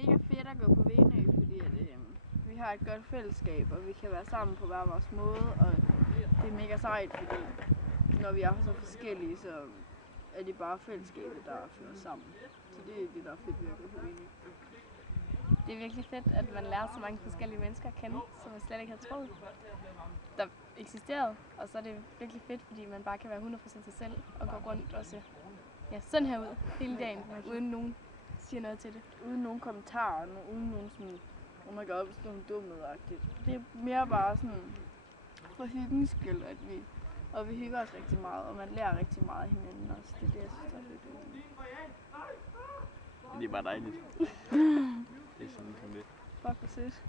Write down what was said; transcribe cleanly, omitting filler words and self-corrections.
mega fedt at gå på Venø, fordi at, vi har et godt fællesskab, og vi kan være sammen på hver vores måde, og det er mega sejt, fordi når vi er så forskellige, så er det bare fællesskabet, der fører sammen. Så det er det, der er fedt ved at gå på Venø. Det er virkelig fedt, at man lærer så mange forskellige mennesker at kende, som man slet ikke havde troet, der eksisterede. Og så er det virkelig fedt, fordi man bare kan være 100% sig selv og gå rundt og se sådan her ud hele dagen, uden nogen siger noget til det. Uden nogen kommentarer, uden nogen sådan, oh my god, sådan noget dummet-agtigt. Det er mere bare sådan for hyggens skyld, at vi hygger os rigtig meget, og man lærer rigtig meget af hinanden også. Det er det, jeg synes, der er fedt. Det er bare dejligt. Det er sådan det. Fuck, hvor sødt.